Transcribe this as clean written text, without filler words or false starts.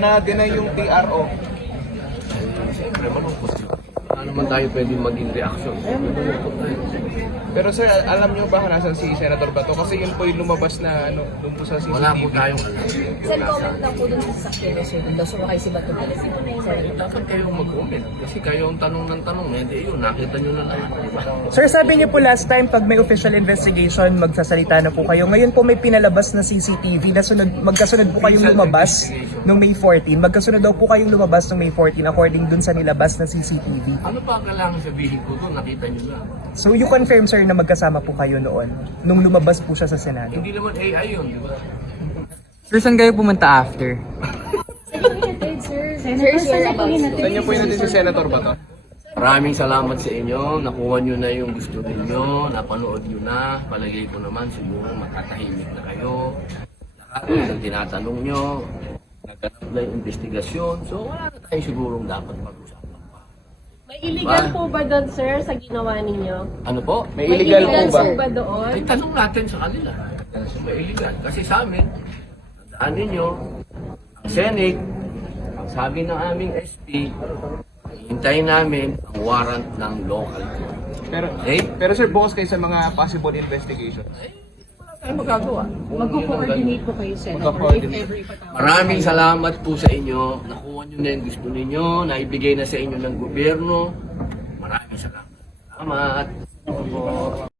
na-deny yung TRO. Siyempre, malungkot yun. Ano naman tayo pwede maging reaction? Pero sir, alam nyo ba nasan si Senator Bato? Kasi yun po yung lumabas na ano, doon po sa CCTV. Wala po tayong alam. Sir, comment lang po dun sa sasakyan na sir. Daw sumakay si Bato. Dapat kayong mag-comment. Kasi kayo ang tanong ng tanong. Hindi yun, nakita nyo na lang. Diba? Sir, sabi niyo po last time, pag may official investigation, magsasalita na po kayo. Ngayon po may pinalabas na CCTV na magkasunod po kayong lumabas noong May 14. Magkasunod daw po kayong lumabas noong May 14 according dun sa nilabas na CCTV. Ano pa ang kailangan sabihin ko doon? Nakita nyo na. So you confirm, sir, na magkasama po kayo noon nung lumabas po siya sa Senado? Hindi naman AI yun, di ba? Sir, saan kayo pumunta after? Sir, sir, about Saan nyo po yun natin si Senator Bato? Maraming salamat sa inyo. Nakuha nyo na yung gusto ninyo. Napanood nyo na. Palagay ko naman siguro matatahimik na kayo. Lahat ng tinatanong nyo. Nagkaroon na yung investigasyon. So wala na tayo sigurong dapat pag-usapan pa. May illegal Diba? po ba doon, sir, sa ginawa ninyo? Ano po? May illegal po ba? po ba doon? Ay, tanong natin sa kanila. May illegal. Kasi sa amin, tandaan ninyo, ang Senate, ang sabi ng aming SP, hintayin namin ang warrant ng local court. Pero sir, bukas kayo sa mga possible investigation. Ay, magagawa. Mag-coordinate po kayo, Senator, if Mag-coordinate. ever ipatawag. Maraming salamat po sa inyo. Nakuha nyo na yung gusto ninyo. Naibigay na sa inyo ng gobyerno. Maraming salamat. Salamat.